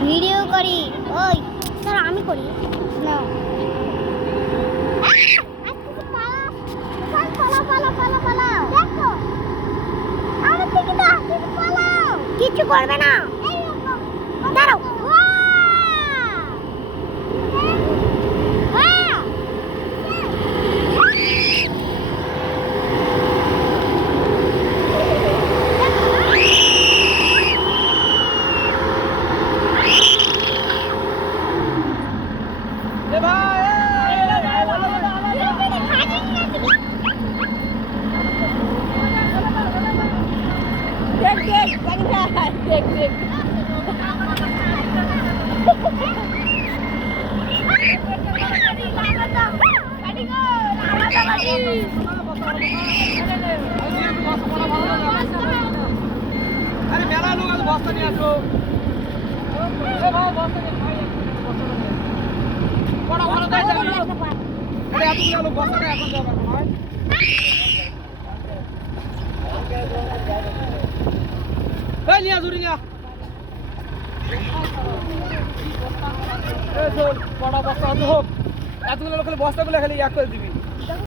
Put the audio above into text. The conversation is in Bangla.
ভিডিও করি ওই স্যার আমি করি না কিছু করবে না দাঁড়াও আরে মেলা লোক আছে বস্তা নিয়ে আসো এ ভাই বস্তা নিয়ে খাই বড় বড় দাই দাও আরে এতগুলো লোক বস্তা নিয়ে এখন যাবে ভাই এই নিয়া জুরি নিয়া এ চল বড় বস্তা আছে হোক এতগুলো লোক বস্তাগুলো খালি এক করে দিবি